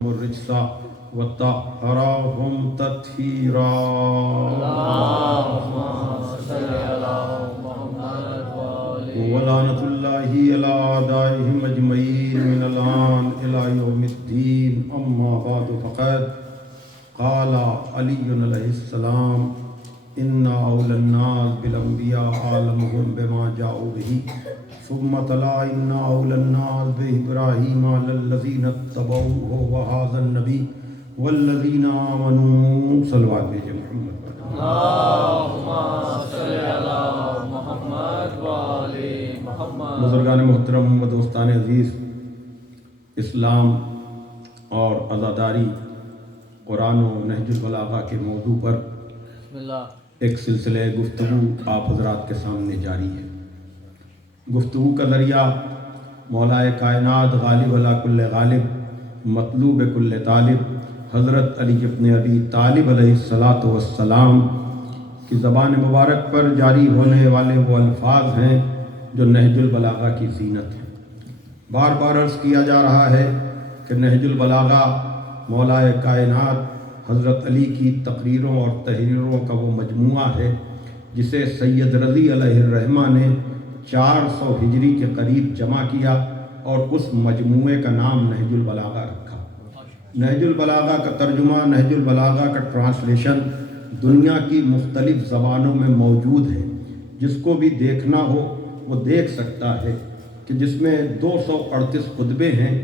الرجس وطهرهم تطهيرا. اللهم صل على محمد وآله ولعنة الله على أعدائهم أجمعين من الآن إلى يوم الدين. أما بعد فقد قال علي عليه السلام إن أولى الناس بالأنبياء أعلمهم بما جاءوا به ثم تلا إن أولى الناس بإبراهيم على الذين اتبعوه وهذا النبي والذين آمنوا. صلوات بھیجے محمد. اللهم صل على محمد وآله محمد. بزرگان محترم و دوستان عزیز، اسلام اور عزاداری قرآن و نہج البلاغہ کے موضوع پر بسم اللہ. ایک سلسلہ گفتگو آپ حضرات کے سامنے جاری ہے. گفتگو کا ذریعہ مولائے کائنات غالب علی کل غالب مطلوب کل طالب حضرت علی ابن ابی طالب علیہ السلام کی زبان مبارک پر جاری ہونے والے وہ الفاظ ہیں جو نہج البلاغہ کی زینت ہیں. بار بار عرض کیا جا رہا ہے کہ نہج البلاغہ مولائے کائنات حضرت علی کی تقریروں اور تحریروں کا وہ مجموعہ ہے جسے سید رضی علیہ الرحمہ نے 400 ہجری کے قریب جمع کیا اور اس مجموعے کا نام نہج البلاغہ رکھا. نہج البلاغہ کا ترجمہ، نہج البلاغہ کا ٹرانسلیشن دنیا کی مختلف زبانوں میں موجود ہے. جس کو بھی دیکھنا ہو وہ دیکھ سکتا ہے کہ جس میں 238 خطبے ہیں،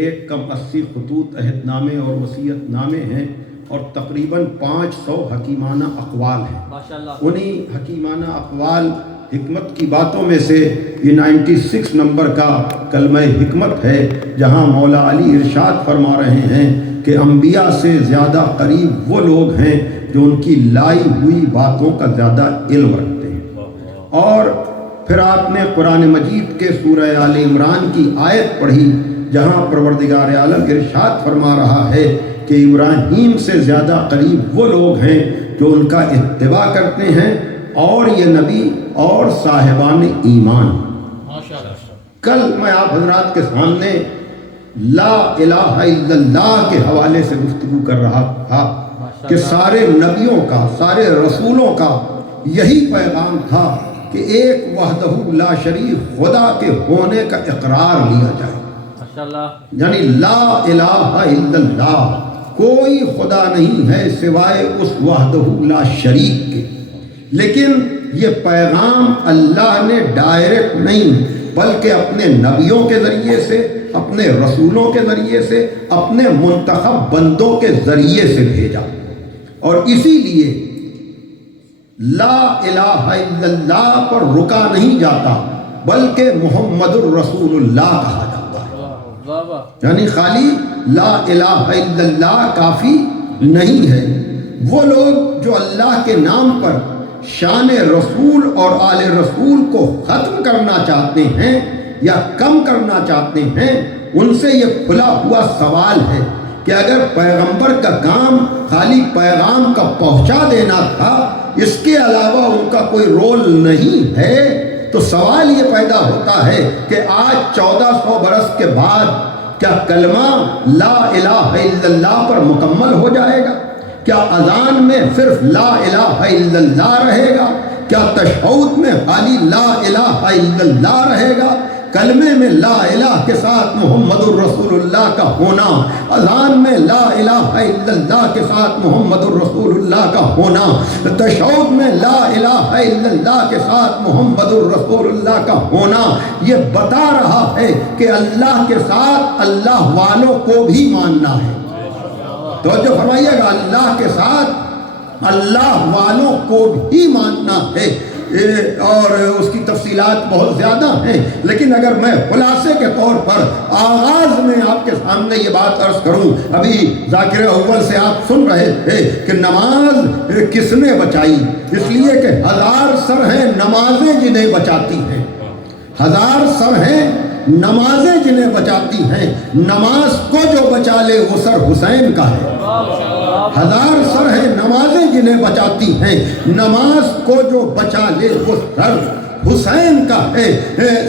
180 خطوط عہد نامے اور وصیت نامے ہیں اور تقریباً 500 حکیمانہ اقوال ہیں. ماشاءاللہ. انہی حکیمانہ اقوال حکمت کی باتوں میں سے یہ 96 نمبر کا کلمہ حکمت ہے، جہاں مولا علی ارشاد فرما رہے ہیں کہ انبیاء سے زیادہ قریب وہ لوگ ہیں جو ان کی لائی ہوئی باتوں کا زیادہ علم رکھتے ہیں. اور پھر آپ نے قرآن مجید کے سورہ آل عمران کی آیت پڑھی جہاں پروردگار عالم ارشاد فرما رہا ہے کہ ابراہیم سے زیادہ قریب وہ لوگ ہیں جو ان کا اتباع کرتے ہیں اور یہ نبی اور صاحبان ایمان. کل میں آپ حضرات کے سامنے لا الہ الا اللہ کے حوالے سے گفتگو کر رہا تھا کہ سارے نبیوں کا، سارے رسولوں کا یہی پیغام تھا کہ ایک وحدہ لا شریک خدا کے ہونے کا اقرار لیا جائے. یعنی لا الہ الا اللہ، کوئی خدا نہیں ہے سوائے اس وحدہ لا شریک کے. لیکن یہ پیغام اللہ نے ڈائریکٹ نہیں بلکہ اپنے نبیوں کے ذریعے سے، اپنے رسولوں کے ذریعے سے، اپنے منتخب بندوں کے ذریعے سے بھیجا. اور اسی لیے لا الہ الا اللہ پر رکا نہیں جاتا بلکہ محمد الرسول اللہ کہا جاتا ہے. یعنی خالی لا الہ الا اللہ کافی نہیں ہے. وہ لوگ جو اللہ کے نام پر شان رسول اور آل رسول کو ختم کرنا چاہتے ہیں یا کم کرنا چاہتے ہیں، ان سے یہ کھلا ہوا سوال ہے کہ اگر پیغمبر کا کام خالی پیغام کا پہنچا دینا تھا، اس کے علاوہ ان کا کوئی رول نہیں ہے، تو سوال یہ پیدا ہوتا ہے کہ آج 1400 برس کے بعد کیا کلمہ لا الہ الا اللہ پر مکمل ہو جائے گا؟ کیا اذان میں صرف لا الہ الا اللہ رہے گا؟ کیا تشہود میں خالی لا الہ الا اللہ رہے گا؟ کلمے میں لا الہ کے ساتھ محمد الرسول اللہ کا ہونا، اذان میں لا الہ الا اللہ کے ساتھ محمد الرسول اللہ کا ہونا، تشہود میں لا الہ الا اللہ کے ساتھ محمد الرسول اللہ کا ہونا، یہ بتا رہا ہے کہ اللہ کے ساتھ اللہ والوں کو بھی ماننا ہے. توجہ فرمائیے گا، اللہ کے ساتھ اللہ والوں کو بھی ماننا ہے. اور اس کی تفصیلات بہت زیادہ ہیں، لیکن اگر میں خلاصے کے طور پر آغاز میں آپ کے سامنے یہ بات عرض کروں، ابھی ذاکر اول سے آپ سن رہے تھے کہ نماز کس نے بچائی؟ اس لیے کہ 1000 سر ہیں نمازیں جنہیں بچاتی ہیں، 1000 سر ہیں نمازیں جنہیں بچاتی ہیں. نماز کو جو بچا لے وہ سر حسین کا ہے. 1000 سر ہیں نمازیں جنہیں بچاتی ہیں، نماز کو جو بچا لے وہ سر حسین کا ہے۔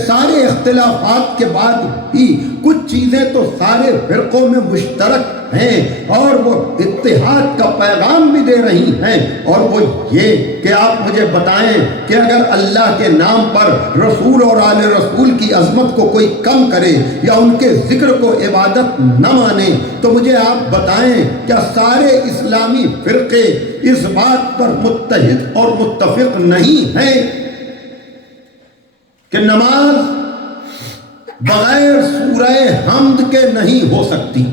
سارے اختلافات کے بعد بھی کچھ چیزیں تو سارے فرقوں میں مشترک ہیں اور وہ اتحاد کا پیغام بھی دے رہی ہیں، اور وہ یہ کہ آپ مجھے بتائیں کہ اگر اللہ کے نام پر رسول اور آل رسول کی عظمت کو کوئی کم کرے یا ان کے ذکر کو عبادت نہ مانے تو مجھے آپ بتائیں کیا سارے اسلامی فرقے اس بات پر متحد اور متفق نہیں ہیں کہ نماز بغیر سورہ حمد کے نہیں ہو سکتی؟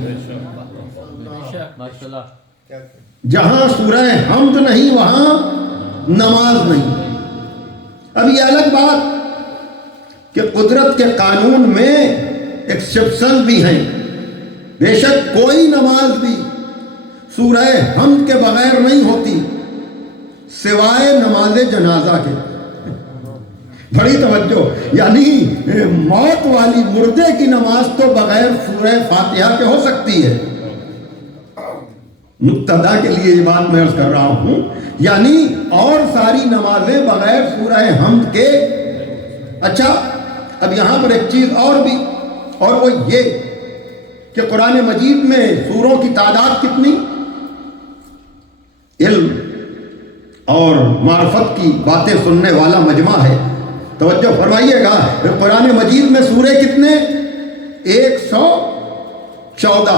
ماشاءاللہ۔ جہاں سورہ حمد نہیں وہاں نماز نہیں۔ اب یہ الگ بات کہ قدرت کے قانون میں ایکسپشن بھی ہیں، بے شک کوئی نماز بھی سورہ حمد کے بغیر نہیں ہوتی سوائے نماز جنازہ کے۔ بڑی توجہ، یعنی موت والی مردے کی نماز تو بغیر سورہ فاتحہ کے ہو سکتی ہے۔ مقتدا کے لیے یہ بات میں عرض کر رہا ہوں، یعنی اور ساری نمازیں بغیر سورہ حمد کے۔ اچھا، اب یہاں پر ایک چیز اور بھی، اور وہ یہ کہ قرآن مجید میں سوروں کی تعداد کتنی؟ علم اور معرفت کی باتیں سننے والا مجمع ہے، توجہ فرمائیے گا۔ قرآن مجید میں سورے کتنے؟ 114۔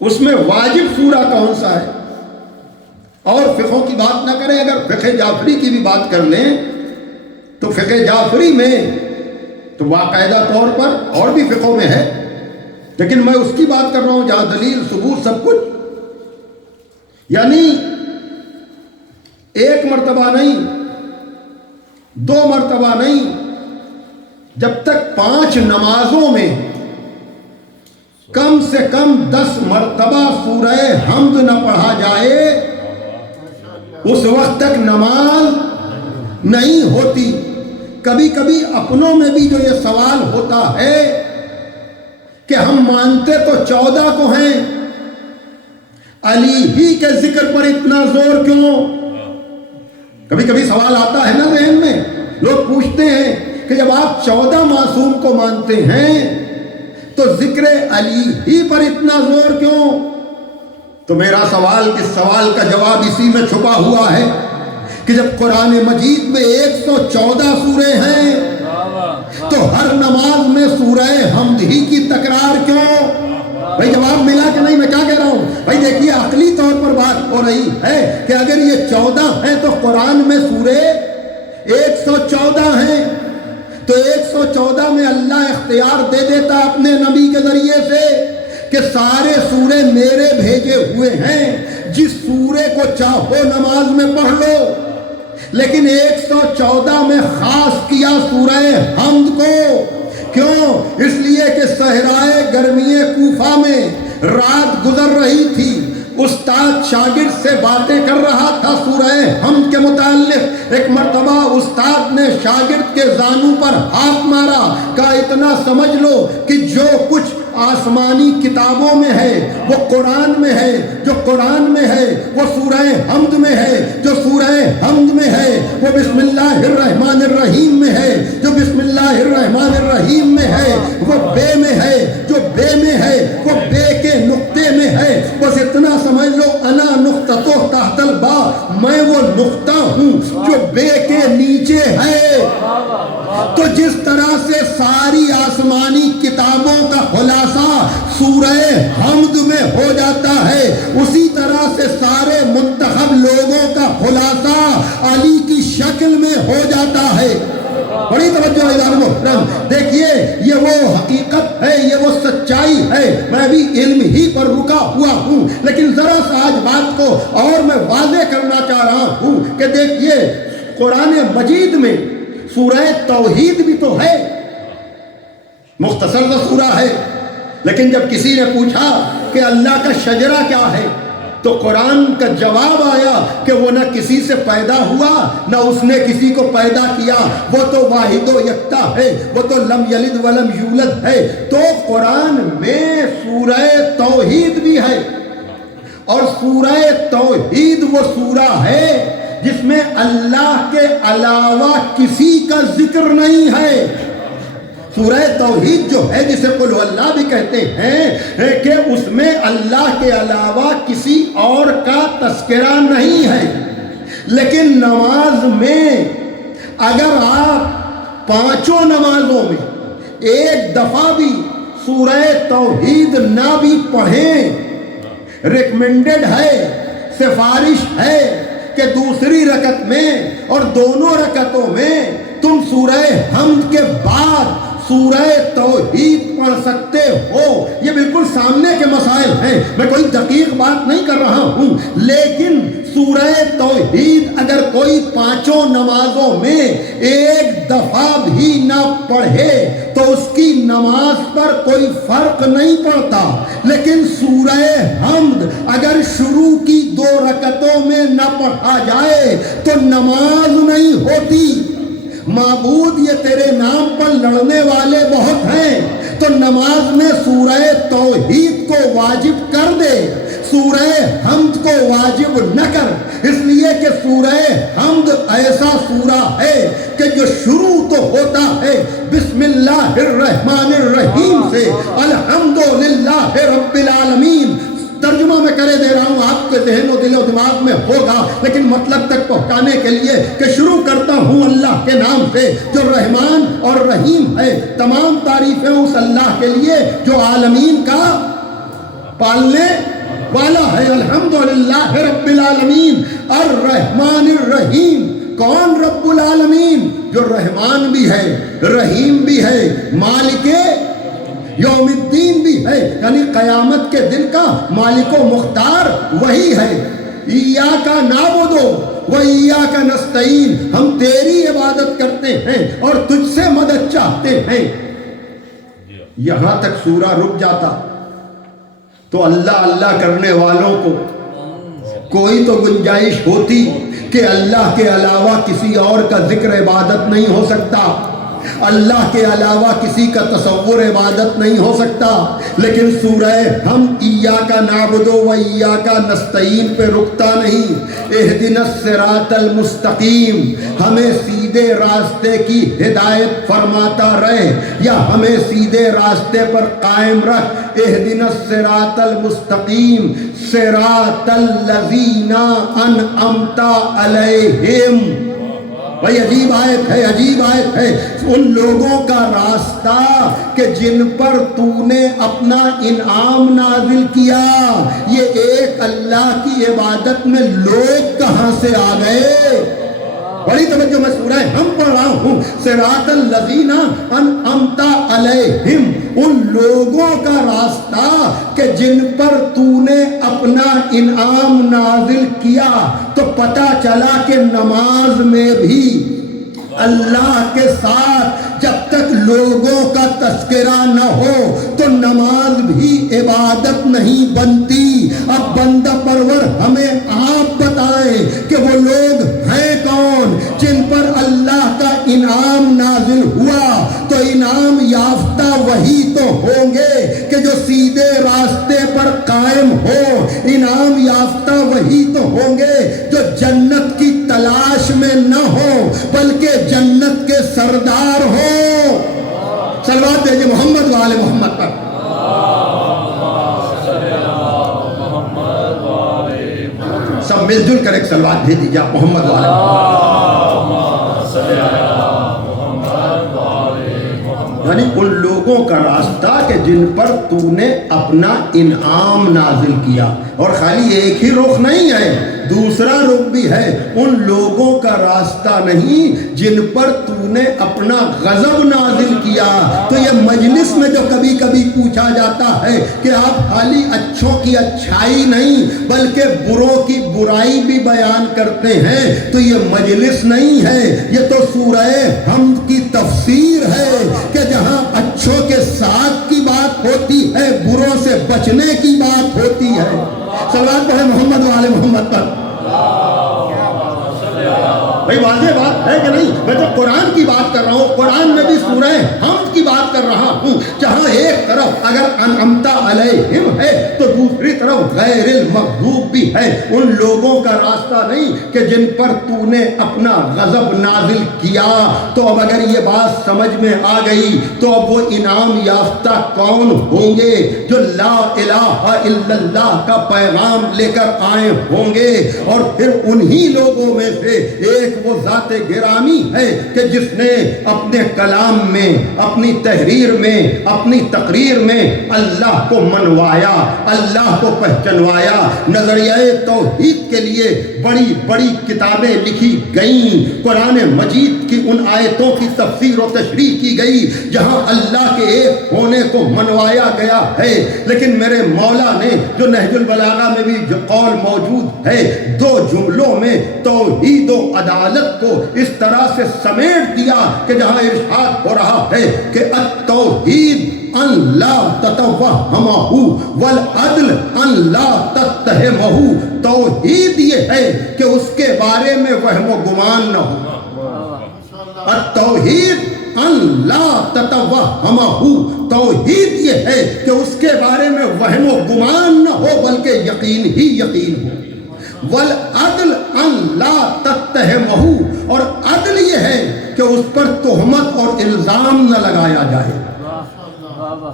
اس میں واجب سورہ کون سا ہے؟ اور فقہوں کی بات نہ کریں، اگر فقہ جعفری کی بھی بات کر لیں تو فقہ جعفری میں تو باقاعدہ طور پر اور بھی فقہوں میں ہے، لیکن میں اس کی بات کر رہا ہوں جہاں دلیل ثبوت سب کچھ، یعنی ایک مرتبہ نہیں، 2 مرتبہ نہیں، جب تک 5 نمازوں میں کم سے کم 10 مرتبہ سورہ حمد نہ پڑھا جائے اس وقت تک نماز نہیں ہوتی۔ کبھی کبھی اپنوں میں بھی جو یہ سوال ہوتا ہے کہ ہم مانتے تو 14 کو ہیں، علی ہی کے ذکر پر اتنا زور کیوں؟ کبھی کبھی سوال آتا ہے نا ذہن میں، لوگ پوچھتے ہیں کہ جب آپ 14 معصوم کو مانتے ہیں تو ذکر علی ہی پر اتنا زور کیوں؟ تو میرا سوال، اس سوال کا جواب اسی میں چھپا ہوا ہے کہ جب قرآن مجید میں 114 سورے ہیں تو ہر نماز میں سورہ حمد ہی کی تکرار کیوں؟ بھائی جواب ملا کہ نہیں؟ میں کیا کہہ رہا ہوں بھائی؟ دیکھیے عقلی طور پر بات ہو رہی ہے کہ اگر یہ 14 ہیں تو قرآن میں سورے 114 ہیں، تو 114 میں اللہ اختیار دے دیتا اپنے نبی کے ذریعے سے کہ سارے سورے میرے بھیجے ہوئے ہیں، جس سورے کو چاہو نماز میں پڑھ لو، لیکن 114 میں خاص کیا سورہ حمد کو۔ کیوں؟ اس لیے کہ صحرائے گرمی کوفہ میں رات گزر رہی تھی، استاد شاگرد سے باتیں کر رہا تھا سورہ حمد کے متعلق۔ ایک مرتبہ استاد نے شاگرد کے زانو پر ہاتھ مارا، کہا اتنا سمجھ لو کہ جو کچھ آسمانی کتابوں میں ہے وہ قرآن میں ہے، جو قرآن میں ہے وہ سورہ حمد میں ہے، جو سورہ حمد میں ہے وہ بسم اللہ الرحمن الرحیم میں ہے، جو بسم اللہ الرحمن الرحیم میں ہے وہ بے میں ہے، جو بے میں ہے وہ بے کے نقطے میں ہے۔ بس اتنا سمجھ لو، انا نقطہ تحت البا، میں وہ نقطہ ہوں جو بے کے نیچے ہے۔ تو جس طرح سے ساری آسمانی کتابوں کا خلاصہ سورہ حمد میں ہو جاتا ہے، اسی طرح سے سارے منتخب لوگوں کا خلاصہ علی کی شکل میں ہو جاتا ہے۔ بڑی توجہ ہے محترم، دیکھیے یہ وہ حقیقت ہے، یہ وہ سچائی ہے۔ میں بھی علم ہی پر رکا ہوا ہوں، لیکن ذرا سا آج بات کو اور میں واضح کرنا چاہ رہا ہوں کہ دیکھیے قرآن مجید میں سورہ توحید بھی تو ہے، مختصر سا سورہ ہے، لیکن جب کسی نے پوچھا کہ اللہ کا شجرہ کیا ہے تو قرآن کا جواب آیا کہ وہ نہ کسی سے پیدا ہوا نہ اس نے کسی کو پیدا کیا، وہ تو واحد و یکتا ہے، وہ تو لم یلد ولم یولد ہے۔ تو قرآن میں سورہ توحید بھی ہے، اور سورہ توحید وہ سورہ ہے جس میں اللہ کے علاوہ کسی کا ذکر نہیں ہے۔ سورہ توحید جو ہے جسے قل اللہ بھی کہتے ہیں کہ اس میں اللہ کے علاوہ کسی اور کا تذکرہ نہیں ہے۔ لیکن نماز میں اگر آپ پانچوں نمازوں میں ایک دفعہ بھی سورہ توحید نہ بھی پڑھیں، ریکمینڈڈ ہے، سفارش ہے کہ دوسری رکعت میں اور دونوں رکعتوں میں تم سورہ حمد کے بعد سورہ توحید پڑھ سکتے ہو۔ یہ بالکل سامنے کے مسائل ہیں، میں کوئی دقیق بات نہیں کر رہا ہوں، لیکن سورہ توحید اگر کوئی پانچوں نمازوں میں ایک دفعہ بھی نہ پڑھے تو اس کی نماز پر کوئی فرق نہیں پڑتا۔ لیکن سورہ حمد اگر شروع کی 2 رکعتوں میں نہ پڑھا جائے تو نماز نہیں ہوتی۔ معبود یہ تیرے نام پر لڑنے والے بہت ہیں، تو نماز میں سورہ توحید کو واجب کر دے، سورہ حمد کو واجب نہ کر، اس لیے کہ سورہ حمد ایسا سورہ ہے کہ جو شروع تو ہوتا ہے بسم اللہ الرحمن الرحیم سے، الحمدللہ رب العالمین۔ ترجمہ میں کرے دے رہا ہوں، آپ کے ذہن و دل و دماغ میں ہوگا، لیکن مطلب تک پہنچانے کے لیے کہ شروع کرتا ہوں اللہ کے نام سے جو رحمان اور رحیم ہے۔ تمام تعریفیں اس اللہ کے لیے جو عالمین کا پالنے والا ہے۔ الحمدللہ رب العالمین الرحمن الرحیم۔ کون رب العالمین؟ جو رحمان بھی ہے، رحیم بھی ہے، مالک یوم الدین بھی ہے، یعنی قیامت کے دن کا مالک و مختار وہی ہے۔ ایاک نعبد و ایاک نستعین، ہم تیری عبادت کرتے ہیں اور تجھ سے مدد چاہتے ہیں۔ یہاں تک سورہ رک جاتا تو اللہ اللہ کرنے والوں کو کوئی تو گنجائش ہوتی کہ اللہ کے علاوہ کسی اور کا ذکر عبادت نہیں ہو سکتا، اللہ کے علاوہ کسی کا تصور عبادت نہیں ہو سکتا۔ لیکن سورہ ہم ایاک نعبد و ایاک نستعین پہ رکتا نہیں۔ اہدنا الصراط المستقیم، ہمیں سیدھے راستے کی ہدایت فرماتا رہے یا ہمیں سیدھے راستے پر قائم رکھ۔ اہدنا الصراط المستقیم صراط الذین انعمت علیہم۔ بھائی عجیب آیت ہے، عجیب آیت ہے۔ ان لوگوں کا راستہ کہ جن پر تو نے اپنا انعام نازل کیا۔ یہ ایک اللہ کی عبادت میں لوگ کہاں سے آ گئے؟ بڑی توجہ، میں سورہ ہم پڑھ رہا ہوں، صراط الذین انعمت علیہم، ان لوگوں کا راستہ کہ جن پر تو نے اپنا انعام نازل کیا۔ تو پتہ چلا کہ نماز میں بھی اللہ کے ساتھ جب تک لوگوں کا تذکرہ نہ ہو تو نماز بھی عبادت نہیں بنتی۔ اب بندہ پرور ہمیں آپ بتائیں کہ وہ لوگ ہیں کون جن پر اللہ کا انعام نازل ہوا؟ تو انعام یافتہ وہی تو ہوں گے کہ جو سیدھے راستے پر قائم ہو، انعام یافتہ وہی تو ہوں گے جو جنت کی تلاش میں نہ ہو بلکہ جنت کے سردار ہو۔ صلوات بھیجئے محمد وآل محمد پر۔ سب مل جل کر ایک صلوات بھیج دیجیے محمد وآل محمد۔ یعنی ان لوگوں کا راستہ کہ جن پر تو نے اپنا انعام نازل کیا، اور خالی ایک ہی رخ نہیں ہے، دوسرا رخ بھی ہے، ان لوگوں کا راستہ نہیں جن پر تو نے اپنا غضب نازل کیا۔ تو یہ مجلس میں جو کبھی کبھی پوچھا جاتا ہے کہ آپ خالی اچھوں کی اچھائی نہیں بلکہ بروں کی برائی بھی بیان کرتے ہیں، تو یہ مجلس نہیں ہے، یہ تو سورہ حمد کی تفسیر ہے کہ جہاں اچھوں کے ساتھ کی بات ہوتی ہے، بروں سے بچنے کی بات ہوتی ہے۔ صلوات پڑھیں محمد وآل محمد پر۔ بھائی واضح بات ہے کہ نہیں؟ میں تو قرآن کی بات کر رہا ہوں، قرآن میں بھی سورہ حمد کی بات کر رہا ہوں، جہاں ایک طرف اگر انعمت علیہم ہے تو دوسری دوسری طرف غیر المغضوب بھی ہے، ان لوگوں کا راستہ نہیں کہ جن پر تو نے اپنا غضب نازل کیا۔ تو اب اگر یہ بات سمجھ میں آ گئی تو اب وہ انعام یافتہ کون ہوں گے جو لا الہ الا اللہ کا پیغام لے کر آئے ہوں گے؟ اور پھر انہی لوگوں میں سے ایک وہ ذات گرامی ہے کہ جس نے اپنے کلام میں، اپنی تحریر میں، اپنی تقریر میں اللہ کو منوایا، اللہ کو پہچنوایا۔ نظریہ توحید کے لیے بڑی بڑی کتابیں لکھی گئیں، قرآن مجید کی ان آیتوں کی تفسیر و تشریح کی گئی جہاں اللہ کے ایک ہونے کو منوایا گیا ہے۔ لیکن میرے مولا نے جو نہج البلاغہ میں بھی جو قول موجود ہے، دو جملوں میں توحید و عدالت کو اس طرح سے سمیٹ دیا کہ جہاں ارشاد ہو رہا ہے کہ التوحید ان لا تتوہمہ والعدل ان لا تتہمہ، توحید یہ ہے کہ اس کے بارے میں وہم و گمان نہ ہو۔ التوحید ان لا تتوہمہ، توحید یہ ہے کہ اس کے بارے میں وہم و گمان نہ ہو بلکہ یقین ہی یقین ہو۔ والعدل ان لا تتہمہ، اور عدل یہ ہے کہ اس پر تہمت اور الزام نہ لگایا جائے۔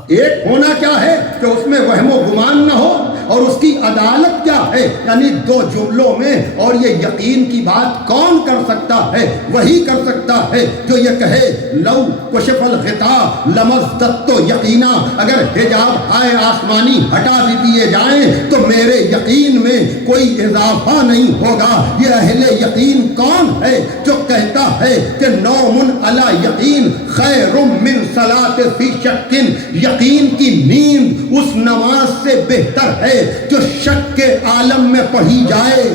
ایک ہونا کیا ہے کہ اس میں وہم و گمان نہ ہو، اور اس کی عدالت کیا ہے، یعنی دو جملوں میں۔ اور یہ یقین کی بات کون کر سکتا ہے؟ وہی کر سکتا ہے جو یہ کہے لو کشف الغطاء لمزددت یقینا، اگر حجاب ہائے آسمانی ہٹا بھی دیے جائیں تو میرے یقین میں کوئی اضافہ نہیں ہوگا۔ یہ اہل یقین کون ہے جو کہتا ہے کہ نوم علی یقین خیر من صلاۃ فی شک، یقین کی نیند اس نماز سے بہتر ہے جو شک کے عالم میں پڑھی جائے۔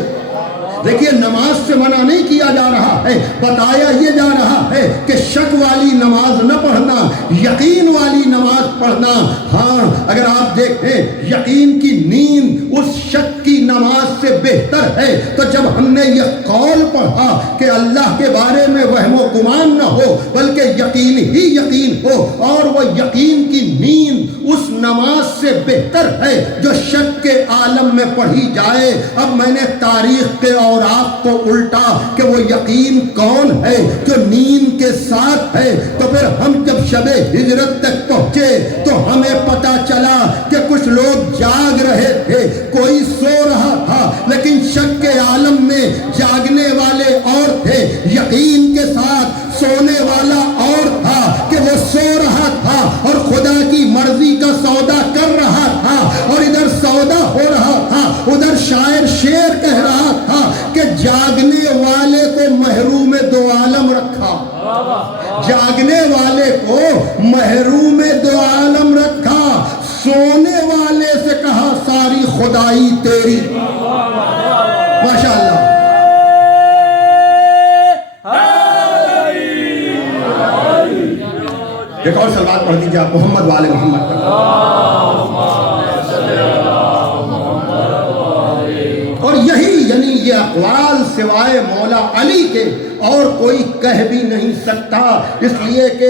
دیکھیے نماز سے منع نہیں کیا جا رہا ہے، بتایا یہ جا رہا ہے کہ شک والی نماز نہ پڑھنا، یقین والی نماز پڑھنا۔ ہاں اگر آپ دیکھیں یقین کی نیند اس شک کی نماز سے بہتر ہے، تو جب ہم نے یہ قول پڑھا کہ اللہ کے بارے میں وہم و گمان نہ ہو بلکہ یقین ہی یقین ہو، اور وہ یقین کی نیند اس نماز سے بہتر ہے جو شک کے عالم میں پڑھی جائے۔ اب میں نے تاریخ کے اور آپ کو الٹا کہ وہ یقین کون ہے جو نیند کے ساتھ ہے، تو پھر ہم جب شب ہجرت تک پہنچے تو ہمیں پتا چلا کہ کچھ لوگ جاگ رہے تھے، کوئی سو رہا تھا، لیکن شک کے عالم میں جاگنے والے اور تھے، یقین کے ساتھ سونے والا اور تھا کہ وہ سو رہا تھا اور خدا کی مرضی کا سودا کر رہا تھا، اور ادھر سودا ہو رہا تھا، ادھر شاعر شعر کہہ رہا تھا کہ جاگنے والے کو محروم دو عالم رکھا، جاگنے والے کو محروم دو عالم رکھا، سونے والے سے کہا ساری خدائی تیری۔ ماشاءاللہ۔ ایک اور سلوات پڑھ دیجیے آپ محمد والے محمد پر۔ اور یہی یعنی یہ اقوال سوائے مولا علی کے اور کوئی کہہ بھی نہیں سکتا، اس لیے کہ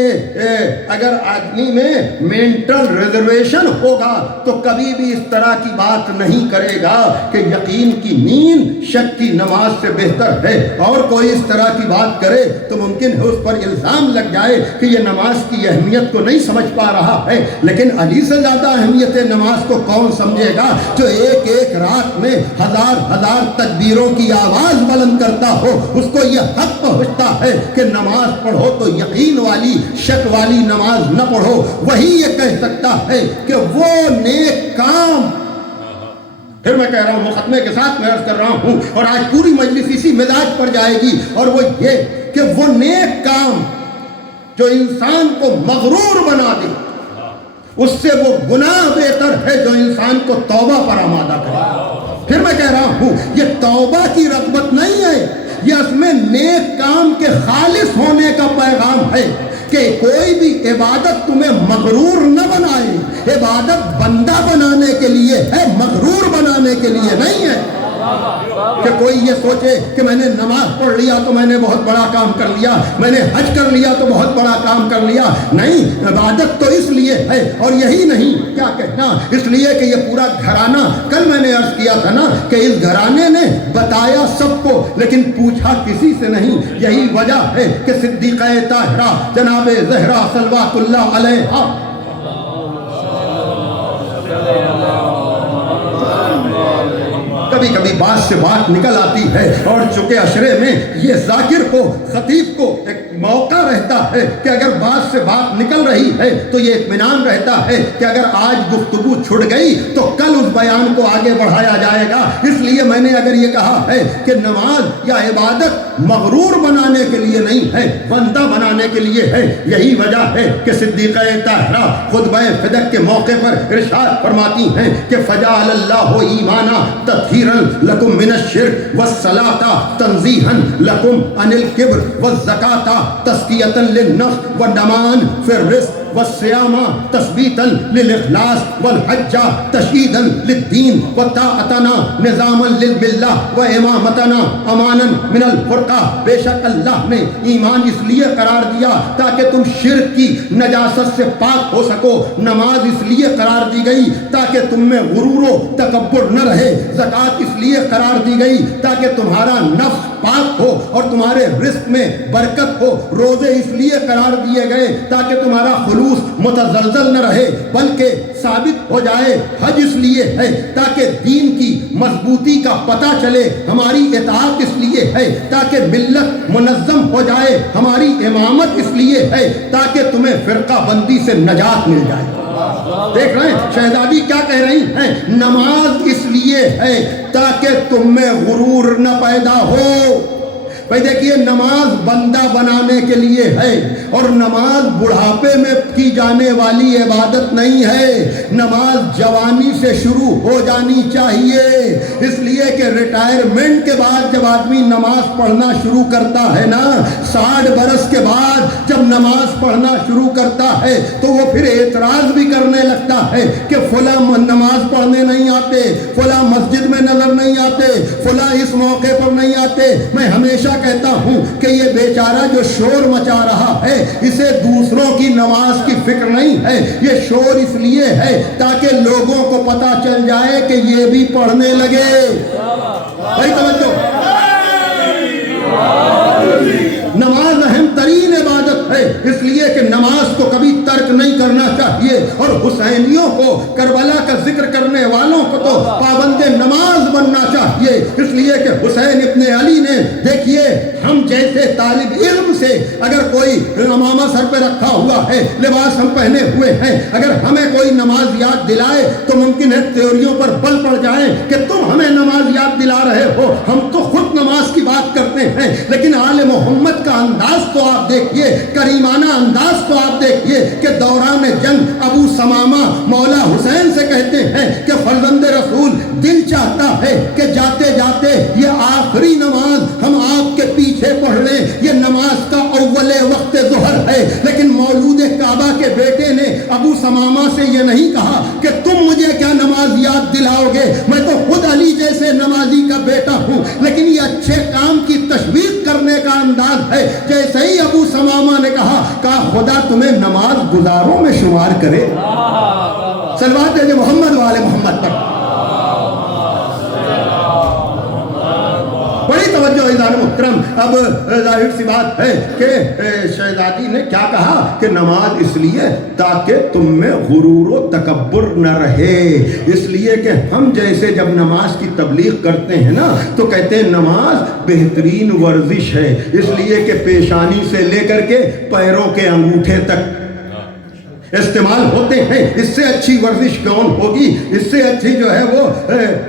اگر آدمی میں مینٹل ریزرویشن ہوگا تو کبھی بھی اس طرح کی بات نہیں کرے گا کہ یقین کی نیند شک کی نماز سے بہتر ہے، اور کوئی اس طرح کی بات کرے تو ممکن ہے اس پر الزام لگ جائے کہ یہ نماز کی اہمیت کو نہیں سمجھ پا رہا ہے۔ لیکن علی سے زیادہ اہمیت نماز کو کون سمجھے گا جو ایک ایک رات میں ہزار ہزار تکبیروں کی آواز بلند کرتا ہو؟ اس کو یہ حق پہنچتا ہے کہ نماز پڑھو تو یقین والی، شک والی نماز نہ پڑھو۔ وہی یہ کہہ سکتا ہے کہ وہ نیک کام، پھر میں کہہ رہا ہوں مقدمے کے ساتھ میں عرض کر رہا ہوں، اور آج پوری مجلس اسی مزاج پر جائے گی، اور وہ یہ کہ وہ نیک کام جو انسان کو مغرور بنا دے اس سے وہ گناہ بہتر ہے جو انسان کو توبہ پر آمادہ کرے۔ پھر میں کہہ رہا ہوں یہ توبہ کی رغبت نہیں ہے، یہ اس میں نیک کام کے خالص ہونے کا پیغام ہے کہ کوئی بھی عبادت تمہیں مغرور نہ بنائے۔ عبادت بندہ بنانے کے لیے ہے، مغرور بنانے کے لیے نہیں ہے۔ کہ کوئی یہ سوچے کہ میں نے نماز پڑھ لیا تو میں نے بہت بڑا کام کر لیا، میں نے حج کر لیا تو بہت بڑا کام کر لیا. نہیں، عبادت تو اس لیے ہے، اور یہی نہیں کیا کہنا، اس لیے کہ یہ پورا گھرانہ، کل میں نے عرض کیا تھا نا کہ اس گھرانے نے بتایا سب کو لیکن پوچھا کسی سے نہیں. یہی وجہ ہے کہ صدیقہ طاہرہ جناب زہرا صلوات اللہ علیہا کبھی کبھی بات سے بات نکل آتی ہے، اور چونکہ عشرے میں یہ ذاکر کو، خطیب کو ایک موقع رہتا ہے کہ اگر بات سے بات نکل رہی ہے تو یہ اطمینان رہتا ہے کہ اگر آج گفتگو چھڑ گئی تو کل اس بیان کو آگے بڑھایا جائے گا. اس لیے میں نے اگر یہ کہا ہے کہ نماز یا عبادت مغرور بنانے کے لیے نہیں ہے، بندہ بنانے کے لیے ہے. یہی وجہ ہے کہ صدیقہ طاہرہ خطبہ فدق کے موقع پر ارشاد فرماتی ہیں کہ فجعل اللہ ایمانا تطہیرا لکم من الشرک والصلاۃ تنزیہا لکم عن الکبر والزکاۃ تزکیۃ للنفس والنمان فی الرزق والصیام تثبیتا للاخلاص والحج تشییدا للدین وطاعتنا نظاما للملہ وامامتنا امانا من الفرقہ. بے شک اللہ نے ایمان اس لیے قرار دیا تاکہ تم شرک کی نجاست سے پاک ہو سکو. نماز اس لیے قرار دی گئی تاکہ تم میں غرور و تکبر نہ رہے. زکوٰۃ اس لیے قرار دی گئی تاکہ تمہارا نفس پاک ہو اور تمہارے رزق میں برکت ہو. روزے اس لیے قرار دیے گئے تاکہ تمہارا خلوص متزلزل نہ رہے بلکہ ثابت ہو جائے. حج اس لیے ہے تاکہ دین کی مضبوطی کا پتہ چلے. ہماری اطاعت اس لیے ہے تاکہ ملت منظم ہو جائے. ہماری امامت اس لیے ہے تاکہ تمہیں فرقہ بندی سے نجات مل جائے. دیکھ رہے ہیں شہزادی کیا کہہ رہی ہیں؟ نماز اس لیے ہے تاکہ تم میں غرور نہ پیدا ہو. بھائی دیکھیے، نماز بندہ بنانے کے لیے ہے، اور نماز بڑھاپے میں کی جانے والی عبادت نہیں ہے. نماز جوانی سے شروع ہو جانی چاہیے. اس لیے کہ ریٹائرمنٹ کے بعد جب آدمی نماز پڑھنا شروع کرتا ہے نا، 60 برس کے بعد جب نماز پڑھنا شروع کرتا ہے تو وہ پھر اعتراض بھی کرنے لگتا ہے کہ فلاں نماز پڑھنے نہیں آتے، فلاں مسجد میں نظر نہیں آتے، فلاں اس موقع پر نہیں آتے. میں ہمیشہ کہتا ہوں کہ یہ بیچارہ جو شور مچا رہا ہے اسے دوسروں کی نماز کی فکر نہیں ہے. یہ شور اس لیے ہے تاکہ لوگوں کو پتا چل جائے کہ یہ بھی پڑھنے لگے. بھائی توجہ، نماز اہم ترین عبادت ہے، اس لیے کہ نماز کو کبھی ترک نہیں کرنا چاہیے. اور حسینیوں کو، کربلا کا ذکر کرنے والوں کو تو پابند نماز بننا چاہیے. اس لیے کہ حسین ابن علی نے، دیکھیے ہم جیسے طالب علم سے اگر کوئی امامہ سر پہ رکھا ہوا ہے، لباس ہم پہنے ہوئے ہیں، اگر ہمیں کوئی نماز یاد دلائے تو ممکن ہے تھیوریوں پر بل پڑ جائیں کہ تم ہمیں نماز یاد دلا رہے ہو. ہم تو خود نماز کی بات کرتے ہیں، لیکن آل محمد کا انداز تو آپ دیکھیے، کریمانہ انداز تو آپ دیکھیے کہ دوران جنگ ابو سمامہ مولا حسین سے کہتے ہیں کہ فرزند رسول، دل چاہتا ہے کہ جاتے جاتے یہ آخری نماز ہم آپ کے پیچھے پڑھ لیں. یہ نماز کا اول وقت ظہر ہے، لیکن مولود کعبہ کے بیٹے نے ابو سمامہ سے یہ نہیں کہا کہ تم مجھے کیا نماز یاد دلاؤ گے، میں تو خود علی جیسے نمازی کا بیٹا ہوں. لیکن یہ اچھے کام کی تشویق کرنے کا انداز ہے. جیسے ہی ابو سمامہ نے کہا خدا تمہیں نماز گزاروں میں شمار کرے. صلوات ہے محمد والے محمد پر. بڑی توجہ عزیزان محترم. اب ظاہر سی بات ہے کہ شہزادی نے کیا کہا کہ نماز اس لیے تاکہ تم میں غرور و تکبر نہ رہے. اس لیے کہ ہم جیسے جب نماز کی تبلیغ کرتے ہیں نا تو کہتے ہیں نماز بہترین ورزش ہے، اس لیے کہ پیشانی سے لے کر کے پیروں کے انگوٹھے تک استعمال ہوتے ہیں. اس سے اچھی ورزش کون ہوگی؟ اس سے اچھی جو ہے وہ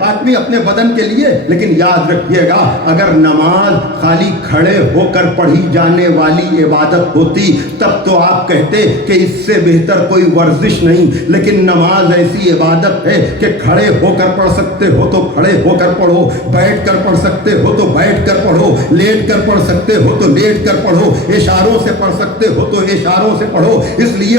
آدمی اپنے بدن کے لیے. لیکن یاد رکھیے گا، اگر نماز خالی کھڑے ہو کر پڑھی جانے والی عبادت ہوتی تب تو آپ کہتے کہ اس سے بہتر کوئی ورزش نہیں. لیکن نماز ایسی عبادت ہے کہ کھڑے ہو کر پڑھ سکتے ہو تو کھڑے ہو کر پڑھو، بیٹھ کر پڑھ سکتے ہو تو بیٹھ کر پڑھو، لیٹ کر پڑھ سکتے ہو تو لیٹ کر پڑھو، اشاروں سے پڑھ سکتے ہو تو اشاروں سے پڑھو. اس لیے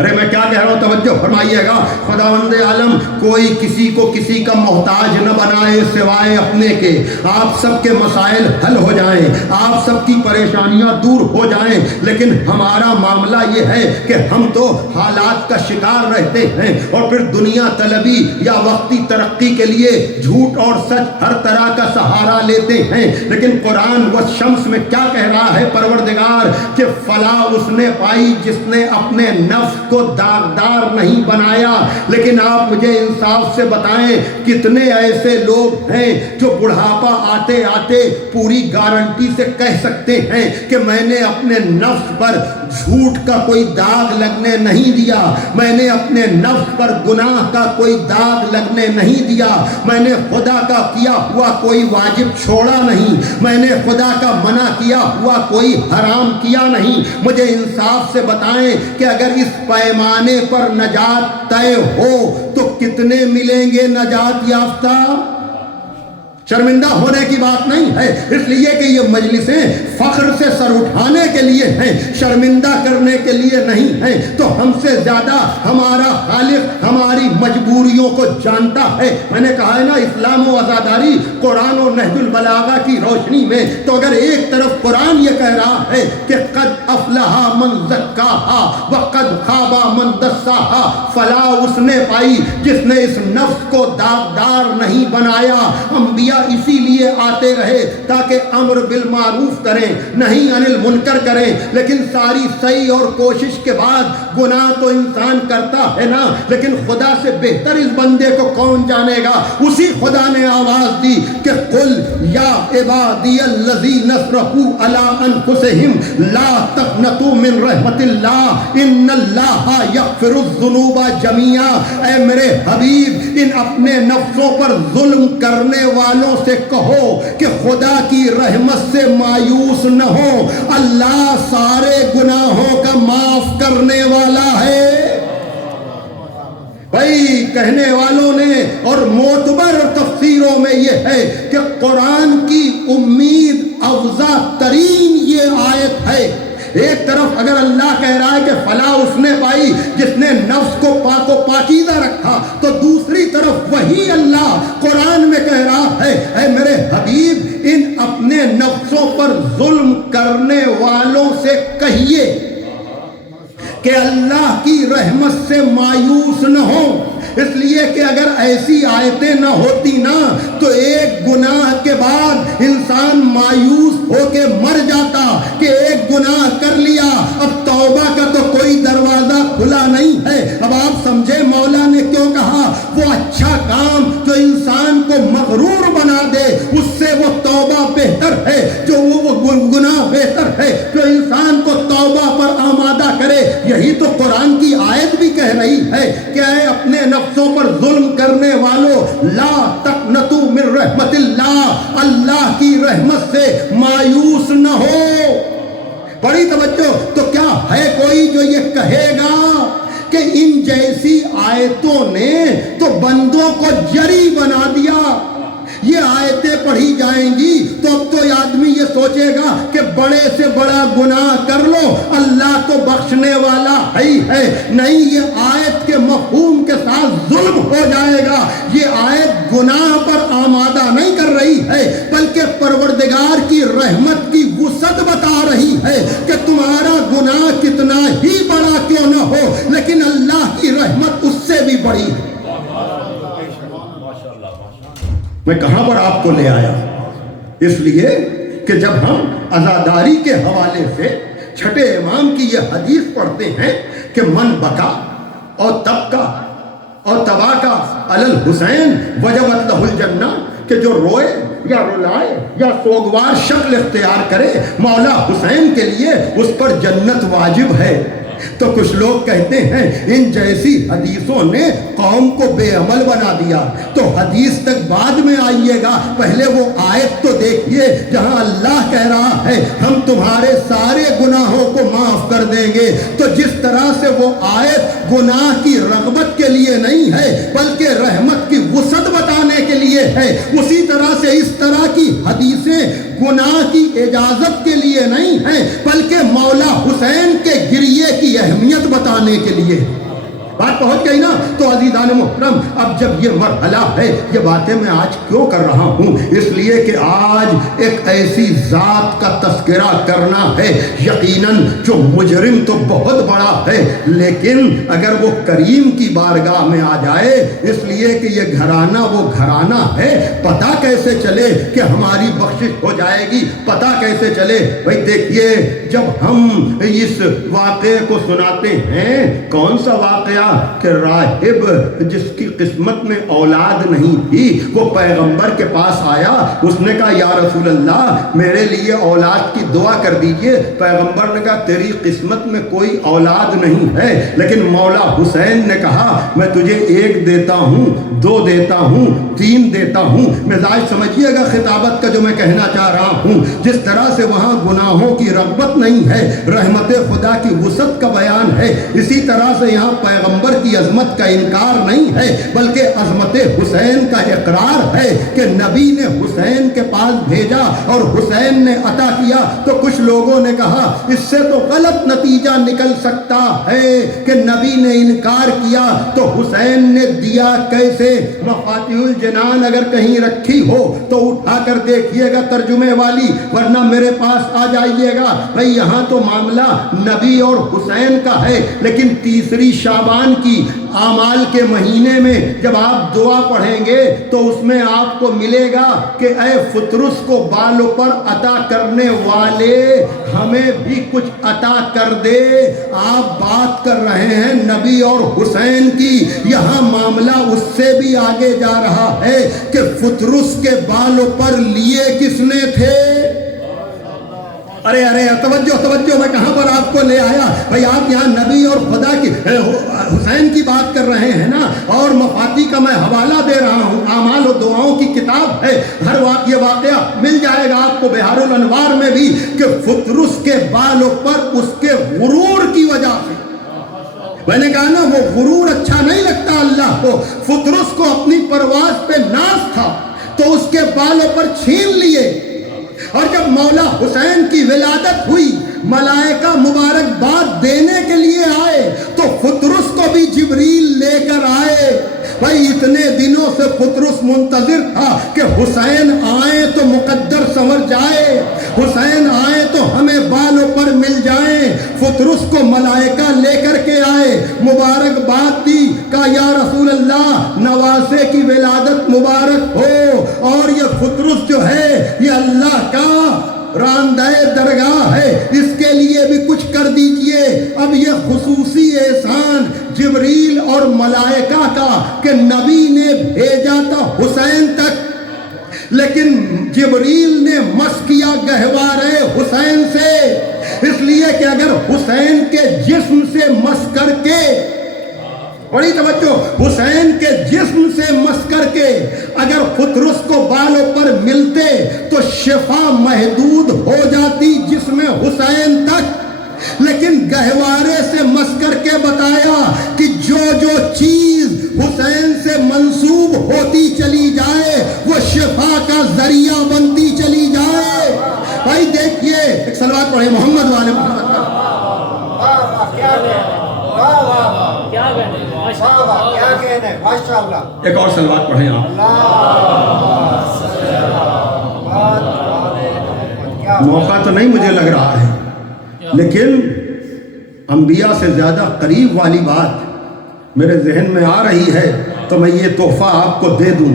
ارے میں کیا کہہ رہا ہوں توجہ فرمائیے گا. خداوند عالم کوئی کسی کو کسی کا محتاج نہ بنائے سوائے اپنے کے. آپ سب کے مسائل حل ہو جائیں, آپ سب کی پریشانیاں دور ہو جائیں, لیکن ہمارا معاملہ یہ ہے کہ ہم تو حالات کا شکار رہتے ہیں اور پھر دنیا طلبی یا وقتی ترقی کے لیے جھوٹ اور سچ ہر طرح کا سہارا لیتے ہیں. لیکن قرآن والشمس میں کیا کہہ رہا ہے پروردگار کہ فلاح اس نے پائی جس نے اپنے نفس کو داغدار نہیں بنایا. لیکن آپ مجھے انصاف سے بتائیں کتنے ایسے لوگ ہیں جو بڑھاپا آتے آتے پوری گارنٹی سے کہہ سکتے ہیں کہ میں نے اپنے نفس پر جھوٹ کا کوئی داغ لگنے نہیں دیا, میں نے اپنے نفس پر گناہ کا کوئی داغ لگنے نہیں دیا, میں نے خدا کا کیا ہوا کوئی واجب چھوڑا نہیں, میں نے خدا کا منع کیا ہوا کوئی حرام کیا نہیں. مجھے انصاف سے بتائیں کہ اگر اس پیمانے پر نجات طے ہو تو کتنے ملیں گے نجات یافتہ؟ شرمندہ ہونے کی بات نہیں ہے, اس لیے کہ یہ مجلسیں فخر سے سر اٹھانے کے لیے ہیں, شرمندہ کرنے کے لیے نہیں ہیں. تو ہم سے زیادہ ہمارا خالق ہماری مجبوریوں کو جانتا ہے. میں نے کہا ہے نا اسلام و آزاداری قرآن و نہج البلاغہ کی روشنی میں, تو اگر ایک طرف قرآن یہ کہہ رہا ہے کہ قد افلح من زکاہا وقد خاب من دساہا, فلاح اس نے پائی جس نے اس نفس کو داغدار نہیں بنایا. انبیاء اسی لیے آتے رہے تاکہ امر بالمعروف کریں, نہیں انل منکر کریں. لیکن ساری سعی اور کوشش کے بعد گناہ تو انسان کرتا ہے نا, لیکن خدا سے بہتر اس بندے کو کون جانے گا. اسی خدا نے آواز دی کہ قل یا عبادی الذین اسرفوا علی انفسہم لا تقنطوا من رحمت اللہ ان اللہ یغفر الذنوب جميعا. اے میرے حبیب ان اپنے نفسوں پر ظلم کرنے والوں سے کہو کہ خدا کی رحمت سے مایوس نہ ہو, اللہ سارے گناہوں کا معاف کرنے والا ہے. بھائی کہنے والوں نے اور معتبر تفسیروں میں یہ ہے کہ قرآن کی امید افزا ترین یہ آیت ہے. ایک طرف اگر اللہ کہہ رہا ہے کہ فلاح اس نے پائی جس نے نفس کو پاک و پاکیزہ رکھا, تو دوسری طرف وہی اللہ قرآن میں کہہ رہا ہے اے میرے حبیب ان اپنے نفسوں پر ظلم کرنے والوں سے کہیے کہ اللہ کی رحمت سے مایوس نہ ہو. اس لیے کہ اگر ایسی آیتیں نہ ہوتی نا تو ایک گناہ کے بعد انسان مایوس ہو کے مر جاتا کہ ایک گناہ کر لیا, اب توبہ کا تو کوئی دروازہ کھلا نہیں ہے. اب آپ سمجھے مولا نے کیوں کہا وہ اچھا کام جو انسان کو مغرور بنا دے اس سے وہ توبہ بہتر ہے, جو وہ گناہ بہتر ہے جو انسان کو توبہ پر آمادہ کرے. یہی تو قرآن کی آیت بھی کہہ رہی ہے کہ اے اپنے نفسوں پر ظلم کرنے والوں لا تقنطوا من رحمت اللہ, اللہ کی رحمت سے مایوس نہ ہو. بڑی توجہ. تو کیا ہے کوئی جو یہ کہے گا کہ ان جیسی آیتوں نے تو بندوں کو جری بنا دیا, یہ آیتیں پڑھی جائیں گی تو اب تو آدمی یہ سوچے گا کہ بڑے سے بڑا گناہ کر لو اللہ تو بخشنے والا ہی ہے. نہیں, یہ آیت کے مفہوم کے ساتھ ظلم ہو جائے گا. یہ آیت گناہ پر آمادہ نہیں کر رہی ہے بلکہ پروردگار کی رحمت کی وسعت بتا رہی ہے کہ تمہارا گناہ کتنا ہی بڑا کیوں نہ ہو لیکن اللہ کی رحمت اس سے بھی بڑی ہے. میں کہاں پر آپ کو لے آیا؟ اس لیے کہ جب ہم عزاداری کے حوالے سے چھٹے امام کی یہ حدیث پڑھتے ہیں کہ من بکا اور تبکا اور تباکا علی الحسین وجبت لہ الجنہ, کہ جو روئے یا رلائے یا سوگوار شکل اختیار کرے مولا حسین کے لیے اس پر جنت واجب ہے. تو کچھ لوگ کہتے ہیں ان جیسی حدیثوں نے قوم کو بے عمل بنا دیا. تو حدیث تک بعد میں آئیے گا, پہلے وہ آیت تو دیکھیے جہاں اللہ کہہ رہا ہے ہم تمہارے سارے گناہوں کو معاف کر دیں گے. تو جس طرح سے وہ آیت گناہ کی رغبت کے لیے نہیں ہے بلکہ رحمت کی وسعت بتانے کے لیے ہے، اسی طرح سے اس طرح کی حدیثیں گناہ کی اجازت کے لیے نہیں ہیں، بلکہ مولا حسین کے گریے کی اہمیت بتانے کے لیے۔ بات پہنچ گئی نا؟ تو عزیزان محترم، اب جب یہ مرحلہ ہے، یہ باتیں میں آج کیوں کر رہا ہوں؟ اس لیے کہ آج ایک ایسی ذات کا تذکرہ کرنا ہے، یقیناً جو مجرم تو بہت بڑا ہے، لیکن اگر وہ کریم کی بارگاہ میں آ جائے، اس لیے کہ یہ گھرانہ وہ گھرانہ ہے، پتہ کیسے چلے کہ ہماری بخشش ہو جائے گی؟ پتہ کیسے چلے؟ بھائی دیکھیے، جب ہم اس واقعے کو سناتے ہیں، کون سا واقعہ کہ راہب جس کی قسمت میں اولاد نہیں تھی، وہ پیغمبر کے پاس آیا، اس نے کہا یا رسول اللہ میرے لیے اولاد کی دعا کر دیجئے۔ پیغمبر نے کہا تیری قسمت میں کوئی اولاد نہیں ہے، لیکن مولا حسین نے کہا میں تجھے 1 دیتا ہوں، 2 دیتا ہوں، 3 دیتا ہوں۔ مزاج سمجھیے گا خطابت کا جو میں کہنا چاہ رہا ہوں، جس طرح سے وہاں گناہوں کی رغبت نہیں ہے، رحمت خدا کی وسعت کا بیان ہے، اسی طرح سے یہاں پیغمبر کی عظمت کا انکار نہیں ہے، بلکہ عظمت حسین کا اقرار ہے کہ نبی نے حسین کے پاس بھیجا اور حسین نے عطا کیا۔ تو کچھ لوگوں نے کہا اس سے تو غلط نتیجہ نکل سکتا ہے کہ نبی نے انکار کیا تو حسین نے دیا کیسے؟ مفاتیح الجنان اگر کہیں رکھی ہو تو اٹھا کر دیکھیے گا ترجمے والی، ورنہ میرے پاس آ جائیے گا۔ بھئی یہاں تو معاملہ نبی اور حسین کا ہے، لیکن تیسری شعبان کی اعمال کے مہینے میں جب آپ دعا پڑھیں گے تو اس میں آپ کو ملے گا کہ اے فطرس کو بالوں پر عطا کرنے والے ہمیں بھی کچھ عطا کر دے۔ آپ بات کر رہے ہیں نبی اور حسین کی، یہاں معاملہ اس سے بھی آگے جا رہا ہے کہ فطرس کے بالوں پر لیے کس نے تھے؟ ارے توجہ میں کہاں پر آپ کو لے آیا؟ بھئی آپ یہاں نبی اور خدا کی حسین کی بات کر رہے ہیں نا، اور مفاتی کا میں حوالہ دے رہا ہوں، اعمال و دعاؤں کی کتاب ہے، ہر یہ واقعہ مل جائے گا آپ کو بحار الانوار میں بھی، کہ فطرس کے بالوں پر اس کے غرور کی وجہ سے، میں نے کہا نا وہ غرور اچھا نہیں لگتا اللہ کو، فطرس کو اپنی پرواز پہ ناز تھا تو اس کے بالوں پر چھین لیے، اور جب مولا حسین کی ولادت ہوئی، ملائکہ مبارکباد دینے کے لیے آئے تو فطرس کو بھی جبریل لے کر آئے۔ بھائی اتنے دنوں سے فطرس منتظر تھا کہ حسین آئیں تو مقدر سنور جائے، حسین آئیں تو ہمیں بالوں پر مل جائیں۔ فطرس کو ملائکہ لے کر کے آئے، مبارکباد دی، کہا یا رسول اللہ نواسے کی ولادت مبارک ہو، اور یہ فطرس جو ہے یہ اللہ کا راندہ درگاہ ہے، اس کے لیے بھی کچھ کر دیجئے۔ اب یہ خصوصی احسان جبریل اور ملائکہ کا کہ نبی نے بھیجا تھا حسین تک، لیکن جبریل نے مس کیا گہوارے حسین سے، اس لیے کہ اگر حسین کے جسم سے مس کر کے، بڑی توجہ، حسین کے جسم سے مس کر کے اگر فطرس کو بالوں پر ملتے تو شفا محدود ہو جاتی جسم حسین تک، لیکن گہوارے سے مس کر کے بتایا کہ جو چیز حسین سے منسوب ہوتی چلی جائے وہ شفا کا ذریعہ بنتی چلی جائے۔ بھائی دیکھیے، ایک صلوات پڑھیں محمد والے محمد کا۔ ایک اور صلوات پڑھیں آپ۔ موقع تو نہیں مجھے لگ رہا ہے، لیکن انبیاء سے زیادہ قریب والی بات میرے ذہن میں آ رہی ہے تو میں یہ تحفہ آپ کو دے دوں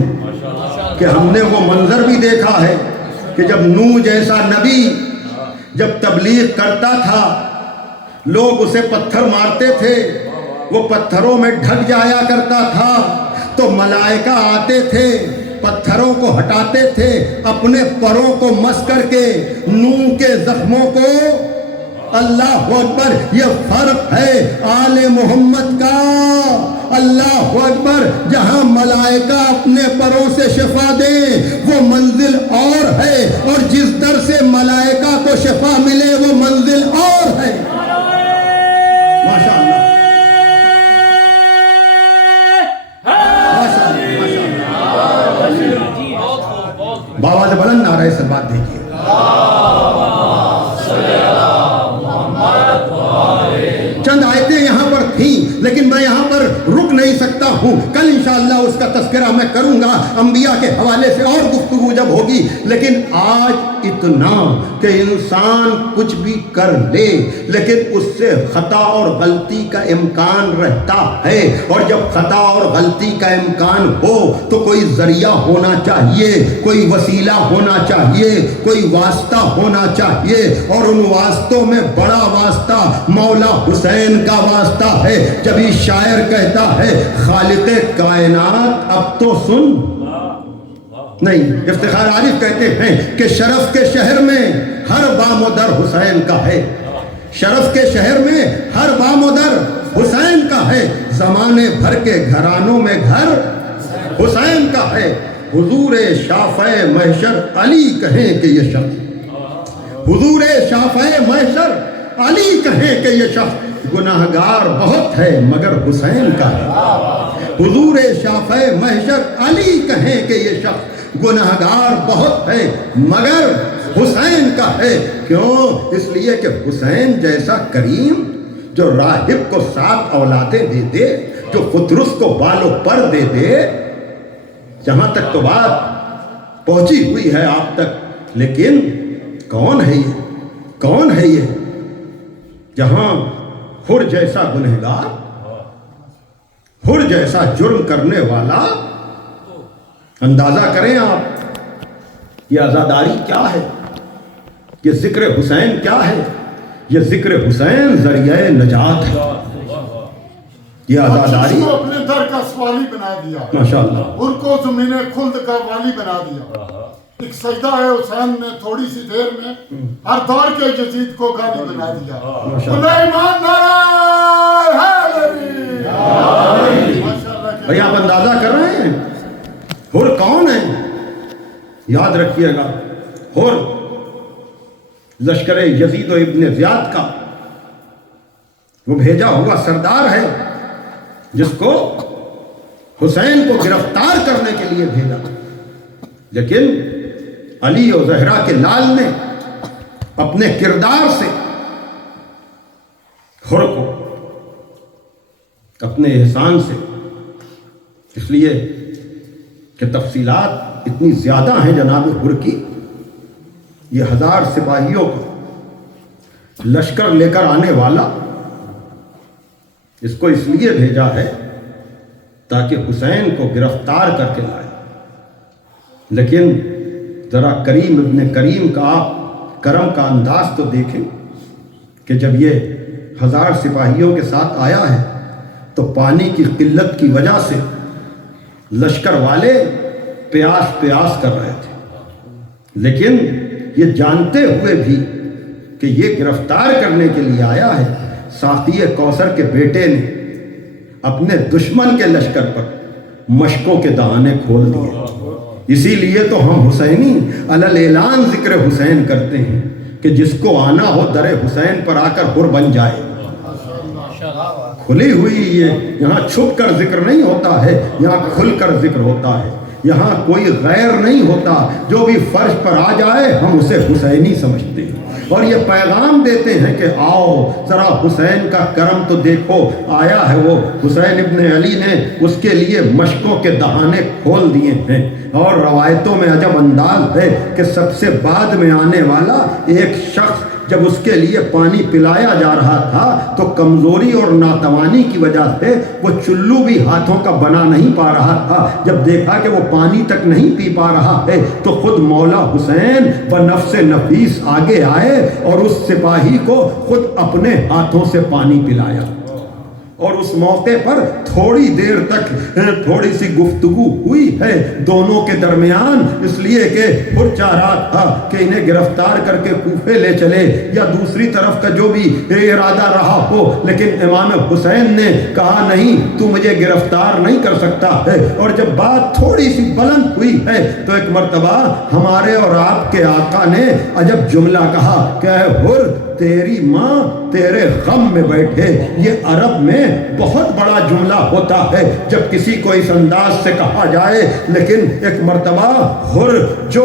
کہ ہم نے وہ منظر بھی دیکھا ہے کہ جب نوح جیسا نبی جب تبلیغ کرتا تھا، لوگ اسے پتھر مارتے تھے، وہ پتھروں میں ڈھک جایا کرتا تھا، تو ملائکہ آتے تھے، پتھروں کو ہٹاتے تھے، اپنے پروں کو مس کر کے نوح کے زخموں کو۔ اللہ اکبر، یہ فرق ہے آل محمد کا۔ اللہ اکبر، جہاں ملائکہ اپنے پروں سے شفا دیں وہ منزل اور ہے، اور جس در سے ملائکہ کو شفا ملے وہ منزل اور ہے۔ ماشاءاللہ، لیکن میں یہاں پر رک نہیں سکتا ہوں، کل انشاءاللہ اس کا تذکرہ میں کروں گا انبیاء کے حوالے سے اور گفتگو جب ہوگی، لیکن آج اتنا کہ انسان کچھ بھی کر لے لیکن اس سے خطا اور غلطی کا امکان رہتا ہے، اور جب خطا اور غلطی کا امکان ہو تو کوئی ذریعہ ہونا چاہیے، کوئی وسیلہ ہونا چاہیے، کوئی واسطہ ہونا چاہیے، اور ان واسطوں میں بڑا واسطہ مولا حسین کا واسطہ ہے۔ جبھی شاعر کہتا ہے خالق کائنات اب تو سن، نہیں، افتخار عارف کہتے ہیں کہ شرف کے شہر میں ہر بام و در حسین کا ہے، شرف کے شہر میں ہر بام و در حسین کا ہے، زمانے بھر کے گھرانوں میں گھر حسین کا ہے، حضور شافع محشر علی کہیں کہ یہ شخص، حضور شافع محشر علی کہیں کہ یہ شخص گناہگار بہت ہے مگر حسین کا ہے، حضور شافع محشر علی کہیں کہ یہ شخص گناہگار بہت ہے مگر حسین کا ہے۔ کیوں؟ اس لیے کہ حسین جیسا کریم جو راہب کو 7 اولادیں دے دے، جو پطرس کو بال و پر دے دے، جہاں تک تو بات پہنچی ہوئی ہے آپ تک، لیکن کون ہے یہ؟ کون ہے یہ جہاں حر جیسا گنہگار، حر جیسا جرم کرنے والا، اندازہ کریں آپ یہ عزاداری کیا ہے، یہ ذکر حسین کیا ہے؟ یہ ذکر حسین ذریعہ نجات ہے، یہ عزاداری کو اپنے در کا سوالی بنا دیا، ماشاءاللہ، ان کو زمین خلد کا والی بنا دیا۔ ایک سجدہ ہے حسین نے تھوڑی سی دیر میں ہر دور کے یزید کو گالی بنا دیا۔ سلیمان نعرہ حیدری، بھئی آپ اندازہ کر رہے ہیں حر کون ہے؟ یاد رکھیے گا، حر لشکر یزید و ابن زیاد کا وہ بھیجا ہوا سردار ہے جس کو حسین کو گرفتار کرنے کے لیے بھیجا، لیکن علی و زہرا کے لال نے اپنے کردار سے حر کو، اپنے احسان سے، اس لیے کہ تفصیلات اتنی زیادہ ہیں جناب حر کی، یہ 1000 سپاہیوں کا لشکر لے کر آنے والا، اس کو اس لیے بھیجا ہے تاکہ حسین کو گرفتار کر کے لائے، لیکن ذرا کریم ابن کریم کا آپ کرم کا انداز تو دیکھیں کہ جب یہ 1000 سپاہیوں کے ساتھ آیا ہے تو پانی کی قلت کی وجہ سے لشکر والے پیاس پیاس کر رہے تھے، لیکن یہ جانتے ہوئے بھی کہ یہ گرفتار کرنے کے لیے آیا ہے، ساقی کوثر کے بیٹے نے اپنے دشمن کے لشکر پر مشکوں کے دہانے کھول دیے۔ اسی لیے تو ہم حسینی علل اعلان ذکر حسین کرتے ہیں کہ جس کو آنا ہو در حسین پر آ کر حر بن جائے۔ کھلی ہوئی یہ یہاں چھپ کر ذکر نہیں ہوتا ہے، یہاں کھل کر ذکر ہوتا ہے، یہاں کوئی غیر نہیں ہوتا، جو بھی فرش پر آ جائے ہم اسے حسینی سمجھتے ہیں، اور یہ پیغام دیتے ہیں کہ آؤ ذرا حسین کا کرم تو دیکھو، آیا ہے وہ حسین ابن علی نے اس کے لیے مشکوں کے دہانے کھول دیے ہیں۔ اور روایتوں میں عجب انداز ہے کہ سب سے بعد میں آنے والا ایک شخص جب اس کے لیے پانی پلایا جا رہا تھا تو کمزوری اور ناتوانی کی وجہ سے وہ چلو بھی ہاتھوں کا بنا نہیں پا رہا تھا، جب دیکھا کہ وہ پانی تک نہیں پی پا رہا ہے تو خود مولا حسین بنفس نفیس آگے آئے اور اس سپاہی کو خود اپنے ہاتھوں سے پانی پلایا، اور اس موقع پر تھوڑی دیر تک تھوڑی سی گفتگو ہوئی ہے دونوں کے درمیان، اس لیے کہ حر چاہ رہا تھا کہ انہیں گرفتار کر کے کوفے لے چلے یا دوسری طرف کا جو بھی ارادہ رہا ہو، لیکن امام حسین نے کہا نہیں، تو مجھے گرفتار نہیں کر سکتا ہے۔ اور جب بات تھوڑی سی بلند ہوئی ہے تو ایک مرتبہ ہمارے اور آپ کے آقا نے عجب جملہ کہا کہ اے حر، تیری ماں تیرے غم میں بیٹھے۔ یہ عرب میں بہت بڑا جملہ ہوتا ہے جب کسی کو اس انداز سے کہا جائے، لیکن ایک مرتبہ حر جو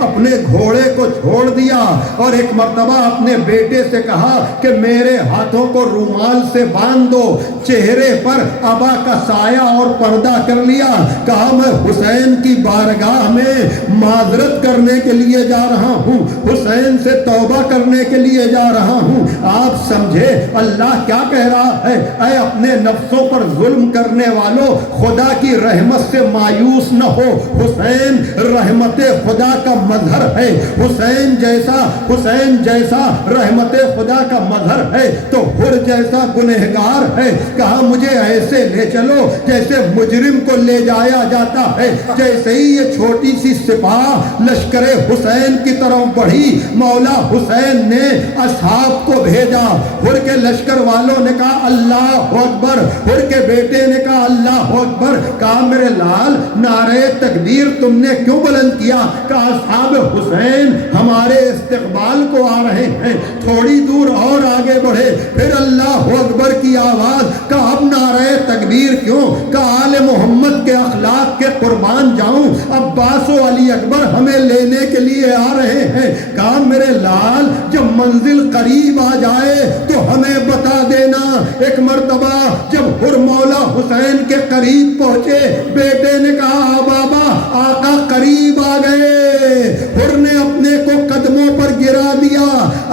اپنے گھوڑے کو چھوڑ دیا اور ایک مرتبہ اپنے بیٹے سے کہا کہ میرے ہاتھوں کو رومال سے باندھ دو، چہرے پر عبا کا سایہ اور پردہ کر لیا، کہا میں حسین کی بارگاہ میں معذرت کرنے کے لیے جا رہا ہوں، حسین سے توبہ کرنے کے لیے جا رہا ہوں۔ آپ سمجھے اللہ کیا کہہ رہا ہے؟ اے اپنے نفسوں پر ظلم کرنے والوں، خدا کی رحمت سے مایوس نہ ہو، حسین رحمت خدا کا مظہر ہے، حسین جیسا رحمت خدا کا مظہر ہے تو حر جیسا گنہگار ہے۔ کہا مجھے ایسے لے چلو جیسے مجرم کو لے جایا جاتا ہے۔ جیسے ہی یہ چھوٹی سی سپاہ لشکر حسین کی طرف بڑھی، مولا حسین نے اصحاب کو بھیجا۔ حر کے لشکر والوں نے کہا اللہ اکبر، حر کے بیٹے نے کہا اللہ اکبر۔ کہا میرے لال نعرہ تکبیر تم نے کیوں بلند کیا؟ کہا اصحاب حسین ہمارے استقبال کو آ رہے ہیں، تھوڑی دور اور آگے بڑھے، پھر اللہ اکبر کی آواز۔ کہا اب نعرہ تکبیر کیوں؟ کہا آل محمد کے اخلاق کے قربان جاؤں، عباس و علی اکبر ہمیں لینے کے لیے آ رہے ہیں۔ کہا میرے لال جب منزل قریب آ جائے تو ہمیں بتا دینا۔ ایک مرتبہ جب حر مولا حسین کے قریب پہنچے، بیٹے نے کہا بابا آقا قریب آ گئے۔ حر نے اپنے کو قدموں پر گرا دیا،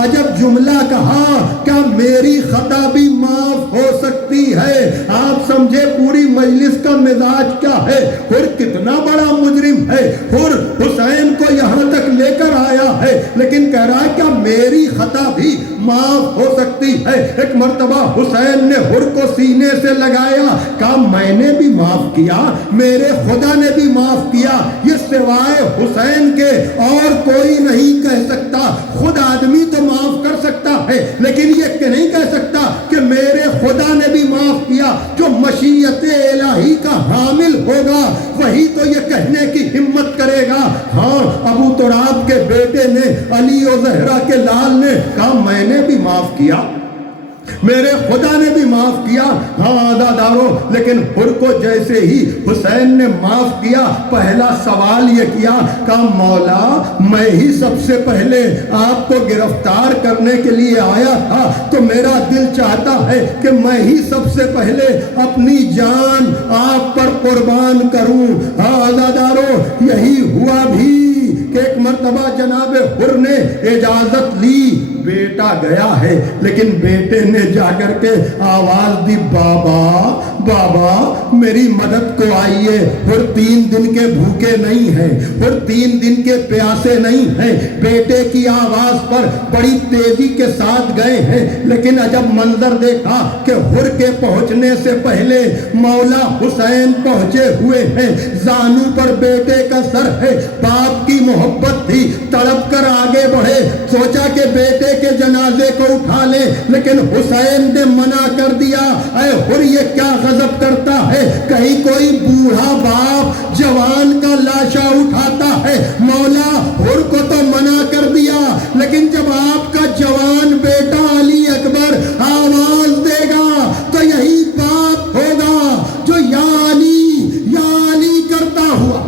عجب جملہ کہا، کیا میری خطا بھی معاف ہو سکتی ہے؟ آپ سمجھے پوری مجلس کا مزاج کیا ہے؟ حر کتنا بڑا مجرم ہے، حر حسین کو یہاں تک لے کر آیا ہے لیکن کہہ رہا ہے کیا میری خطا بھی معاف ہو سکتی ہے؟ ایک مرتبہ حسین نے حر کو سینے سے لگایا، کہا میں نے بھی معاف کیا، میرے خدا نے بھی معاف کیا، یہ سوائے حسین کے اور کوئی نہیں کہہ سکتا۔ خود آدمی تو معاف کر سکتا ہے لیکن یہ نہیں کہہ سکتا کہ میرے خدا نے بھی معاف کیا۔ جو مشیت الہی کا حامل ہوگا وہی تو یہ کہنے کی ہمت کرے گا۔ ہاں ابو تراب کے بیٹے نے، علی و زہرا کے لال نے کہا میں نے بھی معاف کیا، میرے خدا نے بھی معاف کیا۔ ہاں عزادارو، لیکن حر کو جیسے ہی حسین نے معاف کیا، پہلا سوال یہ کیا، کہا مولا میں ہی سب سے پہلے آپ کو گرفتار کرنے کے لیے آیا تھا تو میرا دل چاہتا ہے کہ میں ہی سب سے پہلے اپنی جان آپ پر قربان کروں۔ ہاں عزادارو، یہی ہوا بھی کہ ایک مرتبہ جناب حر نے اجازت لی، بیٹا گیا ہے لیکن بیٹے نے جا کر کے آواز دی، بابا بابا میری مدد کو آئیے۔ حر 3 دن کے بھوکے نہیں ہیں، حر 3 دن کے پیاسے نہیں ہیں، بیٹے کی آواز پر بڑی تیزی کے ساتھ گئے ہیں لیکن عجب منظر دیکھا کہ حر کے پہنچنے سے پہلے مولا حسین پہنچے ہوئے ہیں، زانو پر بیٹے کا سر ہے، باپ کی محبت تھی، تڑپ کر آگے بڑھے، سوچا کہ بیٹے کے جنازے کو اٹھا لے لیکن حسین نے منع کر دیا۔ اے حر یہ کیا غضب کرتا ہے، کہیں کوئی بوڑھا باپ جوان کا لاشا اٹھاتا ہے؟ مولا حر کو تو منع کر دیا لیکن جب آپ کا جوان بیٹا علی اکبر آواز دے گا تو یہی باپ ہوگا جو یا علی کرتا ہوا۔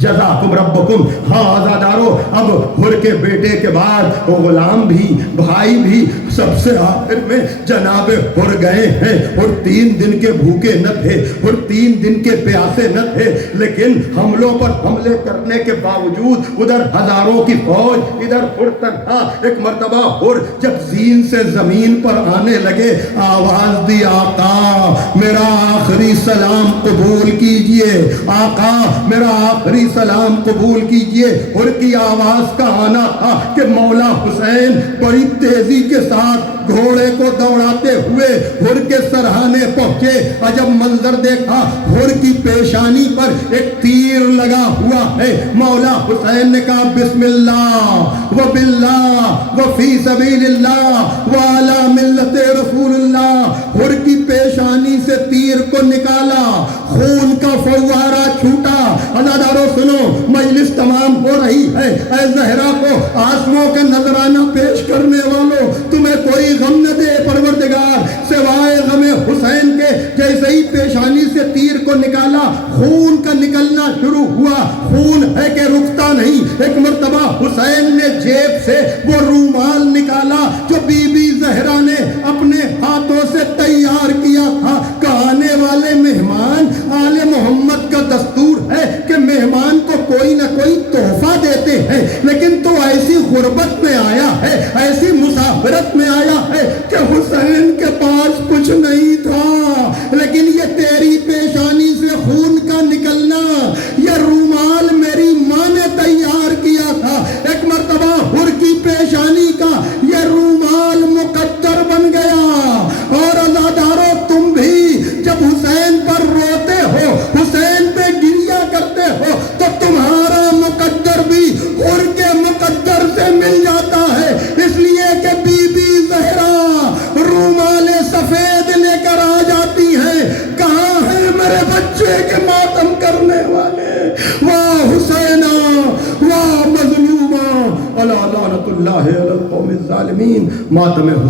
جزاکم ربکم۔ ہاں عزادارو، اب حر کے بیٹے کے بعد وہ غلام بھی، بھائی بھی، سب سے آخر میں جناب حر گئے ہیں۔ حر 3 دن کے بھوکے نہ تھے، حر 3 دن کے پیاسے نہ تھے لیکن حملوں پر حملے کرنے کے باوجود ادھر ہزاروں کی فوج، ادھر حر تنہا۔ ایک مرتبہ حر جب زین سے زمین پر آنے لگے، آواز دی، آقا میرا آخری سلام قبول کیجئے، آقا میرا آخری سلام قبول کیجئے۔ حر کی آواز کا آنا تھا کہ مولا حسین بڑی تیزی کے ساتھ گھوڑے کو دوڑاتے ہوئے حر کے سرہانے پہنچے۔ عجب منظر دیکھا، حر کی پیشانی پر ایک تیر لگا ہوا ہے۔ مولا حسین نے کہا بسم اللہ و باللہ و فی سبیل اللہ و علی ملت رسول اللہ۔ حر کی پیشانی سے تیر کو نکالا، خون کا فوارہ چھوٹا۔ عزادارو سنو، مجلس تمام ہو رہی ہے۔ اے زہرا کو آسموں کا نذرانہ پیش کرنے والوں، تمہیں کوئی غم نہ دے پروردگار سوائے غم حسین کے۔ جیسے ہی پیشانی سے تیر کو نکالا، خون کا نکلنا شروع ہوا، خون ہے کہ رکتا نہیں۔ ایک مرتبہ حسین نے جیب سے وہ رومال نکالا جو بی بی زہرا نے اپنے ہاتھوں سے تیار کیا تھا۔ کہانے والے مہمان، آل محمد کا دستور ہے کہ مہمان کو کوئی نہ کوئی تحفہ دیتے ہیں، لیکن تو ایسی غربت میں آیا ہے، ایسی مسافرت میں آیا ہے کہ حسین کے پاس کچھ نہیں تھا، لیکن یہ تیری پیشانی سے خون کا نکلنا، یہ رومال میری ماں نے تیار کیا تھا۔ ایک مرتبہ حر کی پیشانی کا یہ رومال مقدر بن گیا۔ اور عزادارو، تم بھی جب حسین پر روتے ہو، حسین پہ گریا کرتے ہو، تو تمہارا مقدر بھی حر کے مقدر سے مل جاتا ہے، اس لیے کہ بی بی زہرا رومال سفید لے کر آ جاتی ہیں۔ کہاں ہیں میرے بچے کے ماتم کرنے والے؟ واہ حسینہ، واہ مظلومہ، الا لعنت اللہ علی القوم الظالمین۔ ماتم حسین